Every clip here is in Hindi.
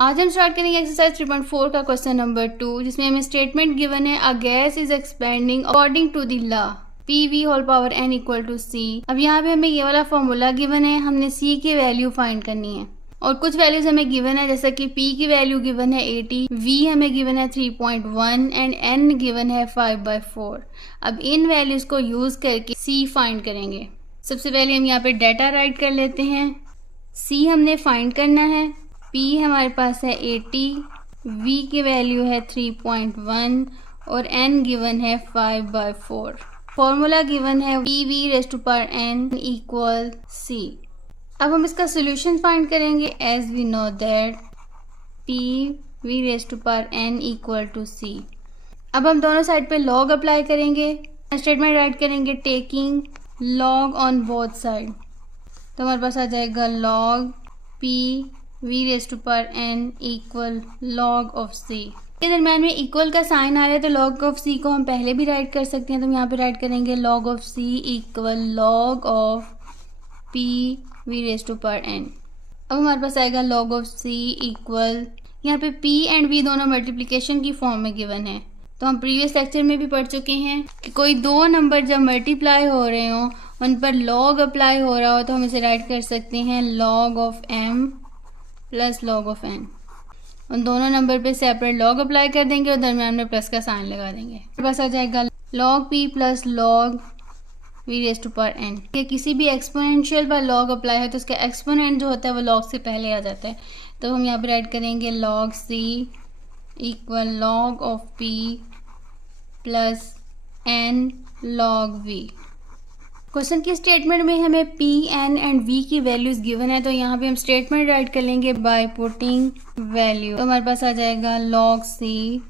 आज हम स्टार्ट करेंगे एक्सरसाइज 3.4 का क्वेश्चन नंबर 2, जिसमें हमें स्टेटमेंट गिवन है, a gas is expanding according to the law PV whole power n equal to C। अब यहाँ पे हमें ये वाला फॉर्मूला गिवन है, हमने C की वैल्यू फाइंड करनी है और कुछ वैल्यूज हमें गिवन है, जैसा कि P की वैल्यू गिवन है 80, V हमें गिवन है 3.1 एंड N गिवन है 5/4। अब इन वैल्यूज को यूज करके C फाइंड करेंगे। सबसे पहले हम यहाँ पे डाटा राइट कर लेते हैं। C हमने फाइंड करना है, P हमारे पास है 80, V की वैल्यू है 3.1 और N गिवन है 5/4। फॉर्मूला गिवन है PV⁻n इक्वल C। अब हम इसका सोल्यूशन फाइंड करेंगे, as we know that PV⁻n equal to C। अब हम दोनों साइड पे लॉग अप्लाई करेंगे, स्टेटमेंट राइट करेंगे taking log on both side. तो हमारे पास आ जाएगा log PV⁻n equal log of C। के दरम्यान में इक्वल का साइन आ रहा है, तो लॉग ऑफ C को हम पहले भी राइट कर सकते हैं। तो हम यहाँ पे राइट करेंगे log of C equal log of PV⁻n। अब हमारे पास आएगा लॉग ऑफ C इक्वल, यहाँ पे P एंड V दोनों मल्टीप्लिकेशन की फॉर्म में गिवन है। तो हम प्रीवियस लेक्चर में भी पढ़ चुके हैं कि कोई दो नंबर जब मल्टीप्लाई हो रहे हो, उन पर लॉग अप्लाई हो रहा हो, तो हम इसे राइट कर सकते हैं log of M plus log of n। उन दोनों नंबर पे सेपरेट लॉग अप्लाई कर देंगे और दरम्यान में प्लस का साइन लगा देंगे। हमारे पास आ जाएगा log P plus log V⁻n। ये किसी भी एक्सपोनेंशियल पर लॉग अप्लाई है तो उसका एक्सपोनेंट जो होता है वो लॉग से पहले आ जाता है। तो हम यहाँ पे राइट करेंगे log C equal log of P plus n log V। Question की स्टेटमेंट में हमें P, N एंड V की वैल्यूज गिवन है, तो यहाँ पे हम स्टेटमेंट राइट कर लेंगे बाय पुटिंग वैल्यू। तो हमारे पास आ जाएगा log C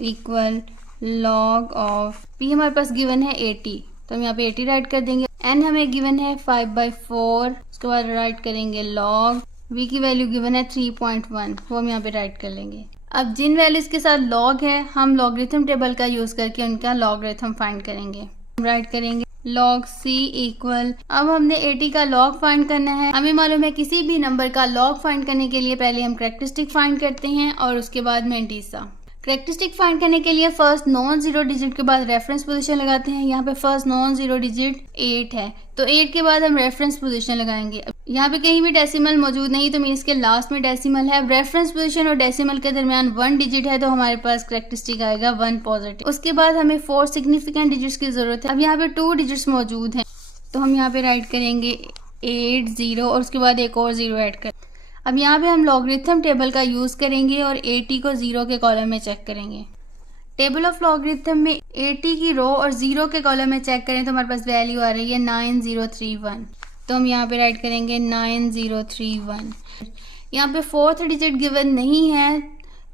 equal log of P हमारे पास गिवन है 80, तो हम यहाँ पे 80 राइट कर देंगे। N हमें गिवन है 5/4, उसके बाद राइट करेंगे लॉग V की वैल्यू गिवन है 3.1, वो हम यहाँ पे राइट कर लेंगे। अब जिन वैल्यूज के साथ लॉग है, हम लॉगरिथम टेबल का यूज करके उनका लॉगरिथम फाइंड करेंगे। राइट करेंगे लॉग C इक्वल, अब हमने 80 का लॉग फाइंड करना है। हमें मालूम है किसी भी नंबर का लॉग फाइंड करने के लिए पहले हम कैरेक्टरिस्टिक फाइंड करते हैं और उसके बाद मैंटीसा। कैरेक्टरिस्टिक फाइंड करने के लिए फर्स्ट नॉन जीरो डिजिट के बाद रेफरेंस पोजीशन लगाते हैं। यहाँ पे फर्स्ट नॉन जीरो डिजिट 8 है, तो 8 के बाद हम रेफरेंस पोजीशन लगाएंगे। यहाँ पे कहीं भी डेसिमल मौजूद नहीं, तो मीन्स के लास्ट में डेसिमल है। रेफरेंस पोजीशन और डेसिमल के दरमियान 1 डिजिट है, तो हमारे पास कैरेक्टरिस्टिक आएगा 1 पॉजिटिव। उसके बाद हमें 4 सिग्निफिकेंट डिजिट्स की जरूरत है। अब यहाँ पे 2 डिजिट्स मौजूद हैं, तो हम यहाँ पे राइट करेंगे 8 0 और उसके बाद एक और 0 ऐड कर। अब यहाँ पे हम लॉगरिथम टेबल का यूज करेंगे और 80 को 0 के कॉलम में चेक करेंगे। टेबल ऑफ लॉगरिथम में 80 की रो और 0 के कॉलम में चेक करें तो हमारे पास वैल्यू आ रही है 9031, तो हम यहाँ पे राइट करेंगे 9031। यहाँ पे 4th डिजिट गिवन नहीं है,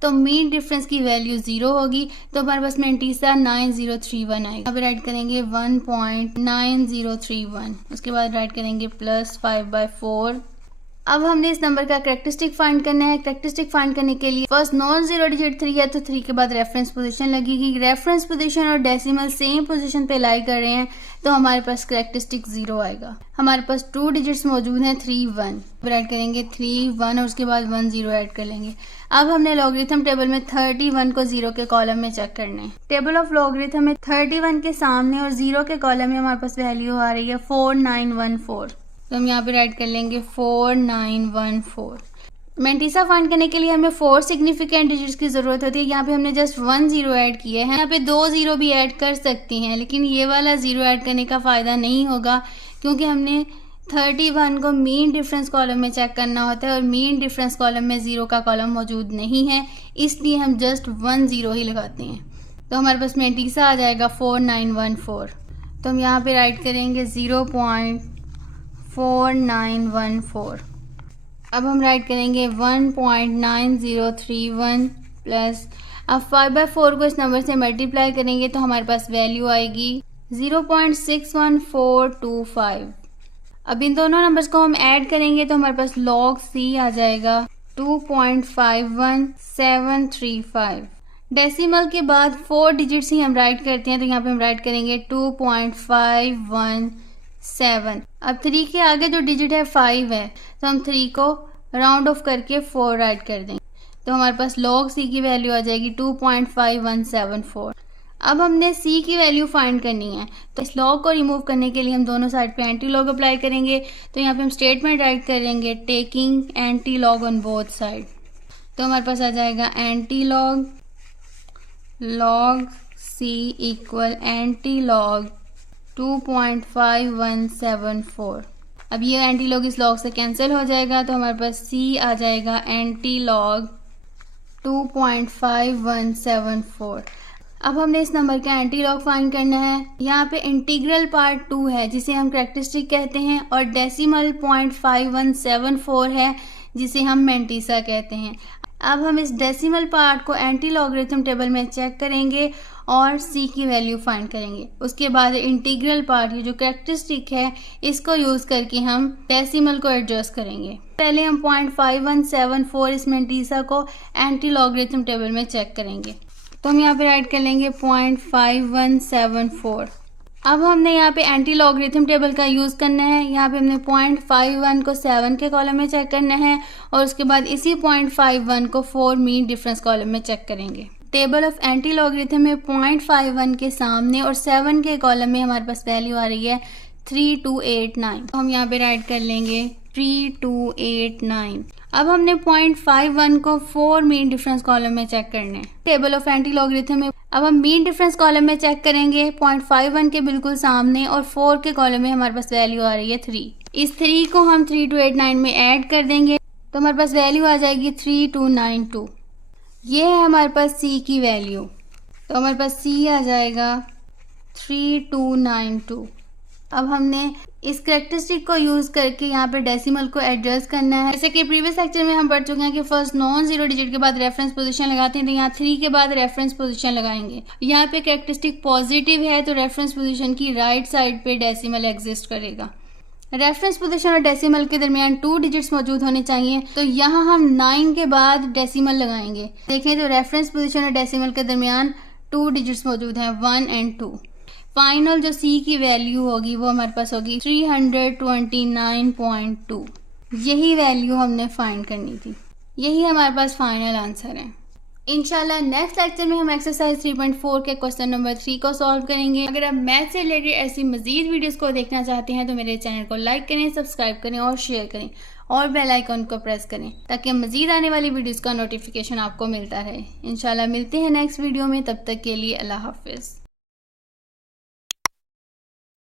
तो मीन डिफरेंस की वैल्यू 0 होगी, तो हमारे पास मैंटीसा 9031 आएगा। यहाँ पे राइट करेंगे 1.9031, उसके बाद राइट करेंगे प्लस 5/4। अब हमने इस नंबर का कैरेक्टरिस्टिक फाइंड करना है। कैरेक्टरिस्टिक फाइंड करने के लिए फर्स्ट नॉन जीरो डिजिट 3 है, तो 3 के बाद रेफरेंस पोजीशन लगेगी। रेफरेंस पोजीशन और डेसिमल सेम पोजीशन पे लाई कर रहे हैं, तो हमारे पास कैरेक्टरिस्टिक 0 आएगा। हमारे पास 2 डिजिट्स मौजूद हैं 3 1, ऐड करेंगे 3 1 और उसके बाद 1 0 ऐड कर लेंगे। अब हमने लॉगरिथम टेबल में 31 को 0 के कॉलम में चेक करना है। टेबल ऑफ लॉगरिथम में 31 के सामने और 0 के कॉलम में हमारे पास वैल्यू आ रही है 4914, तो हम यहाँ पे राइट कर लेंगे 4914। मैंटीसा फाइंड करने के लिए हमें 4 सिग्निफिकेंट डिजिट्स की जरूरत होती है। यहाँ पे हमने जस्ट 1 0 ऐड किया है। यहाँ पे 2 0 भी ऐड कर सकते हैं, लेकिन ये वाला 0 ऐड करने का फायदा नहीं होगा, क्योंकि हमने 31 को मीन डिफरेंस कॉलम में चेक करना होता है और मीन डिफरेंस कॉलम में 0 का कॉलम मौजूद नहीं है, इसलिए हम जस्ट 1 0 ही लगाते हैं। तो हमारे पास मैंटीसा आ जाएगा 4914, तो हम यहाँ पे राइट करेंगे 0.4914। अब हम राइट करेंगे 1.9031 प्लस, अब 5/4 को इस नंबर से मल्टीप्लाई करेंगे तो हमारे पास वैल्यू आएगी 0.61425। अब इन दोनों नंबर्स को हम ऐड करेंगे तो हमारे पास लॉग C आ जाएगा 2.51735। डेसिमल के बाद 4 डिजिट्स ही हम राइट करते हैं, तो यहाँ पे हम राइट करेंगे 2.517। अब 3 के आगे जो डिजिट है 5 है, तो हम 3 को राउंड ऑफ करके 4 राइट कर देंगे तो हमारे पास log c की वैल्यू आ जाएगी 2.5174। अब हमने c की वैल्यू फाइंड करनी है, तो इस log को रिमूव करने के लिए हम दोनों साइड पे एंटी लॉग अप्लाई करेंगे। तो यहाँ पे हम स्टेटमेंट राइट करेंगे taking anti log on both side. तो हमारे पास आ जाएगा anti log log c equal anti log 2.5174। अब ये एंटी लॉग इस लॉग से कैंसिल हो जाएगा तो हमारे पास c आ जाएगा एंटी लॉग 2.5174। अब हमने इस नंबर का एंटी लॉग फाइंड करना है। यहाँ पे इंटीग्रल पार्ट 2 है जिसे हम कैरेक्टरिस्टिक कहते हैं और डेसिमल 0.5174 है जिसे हम मैंटीसा कहते हैं। अब हम इस डेसिमल पार्ट को एंटी लॉगरिथम टेबल में चेक करेंगे और c की वैल्यू फाइंड करेंगे। उसके बाद इंटीग्रल पार्ट ये जो कैरेक्टरिस्टिक है इसको यूज करके हम डेसिमल को एडजस्ट करेंगे। पहले हम 0.5174 इस मैंटीसा को एंटी लॉगरिथम टेबल में चेक करेंगे। तो हम यहाँ पे राइट कर लेंगे 0.5174। अब हमने यहाँ पे एंटी लॉगरिथम टेबल का यूज़ करना है। यहाँ पे हमने 0.51 को 7 के कॉलम में चेक करना है और उसके बाद इसी 0.51 को 4 मीन डिफरेंस कॉलम में चेक करेंगे। टेबल ऑफ एंटी लॉगरिथम में 0.51 के सामने और 7 के कॉलम में हमारे पास वैल्यू आ रही है 3289। तो हम यहाँ पे राइट कर लेंगे 3289। अब हमने 0.51 को 4 मीन डिफरेंस कॉलम में चेक करना है। टेबल ऑफ एंटी लॉगरिथम में अब हम मीन डिफरेंस कॉलम में चेक करेंगे 0.51 के बिल्कुल सामने और 4 के कॉलम में हमारे पास वैल्यू आ रही है 3। इस 3 को हम 3289 में ऐड कर देंगे तो हमारे पास वैल्यू आ जाएगी 3292। ये है हमारे पास c की वैल्यू। तो हमारे पास c आ जाएगा 3292। अब हमने इस कैरेक्टरिस्टिक को यूज़ करके यहाँ पे डेसिमल को एडजस्ट करना है। जैसे कि प्रीवियस लेक्चर में हम पढ़ चुके हैं कि फर्स्ट नॉन जीरो डिजिट के बाद रेफरेंस पोजीशन लगाते हैं, तो यहाँ 3 के बाद रेफरेंस पोजीशन लगाएंगे। यहाँ पे कैरेक्टरिस्टिक पॉजिटिव है तो रेफरेंस पोजीशन की राइट साइड पे डेसिमल एग्जिस्ट करेगा। रेफरेंस पोजीशन और डेसिमल के दरमियान 2 डिजिट्स मौजूद होने चाहिए, तो यहाँ हम 9 के बाद डेसिमल लगाएंगे। देखें तो रेफरेंस पोजीशन और डेसिमल के दरमियान 2 डिजिट्स मौजूद हैं 1 और 2। फाइनल जो c की वैल्यू होगी वो हमारे पास होगी 329.2। यही वैल्यू हमने फाइंड करनी थी। यही हमारे पास फाइनल आंसर है। इंशाल्लाह नेक्स्ट लेक्चर में हम एक्सरसाइज 3.4 के क्वेश्चन नंबर 3 को सॉल्व करेंगे। अगर आप मैथ से रिलेटेड ऐसी मजीद वीडियोस को देखना चाहते हैं तो मेरे चैनल को लाइक करें, सब्सक्राइब करें और शेयर करें और बेल आइकन को प्रेस करें ताकि मजीद आने वाली वीडियोस का नोटिफिकेशन आपको मिलता रहे। इंशाल्लाह मिलते हैं नेक्स्ट वीडियो में, तब तक के लिए अल्लाह हाफिज़।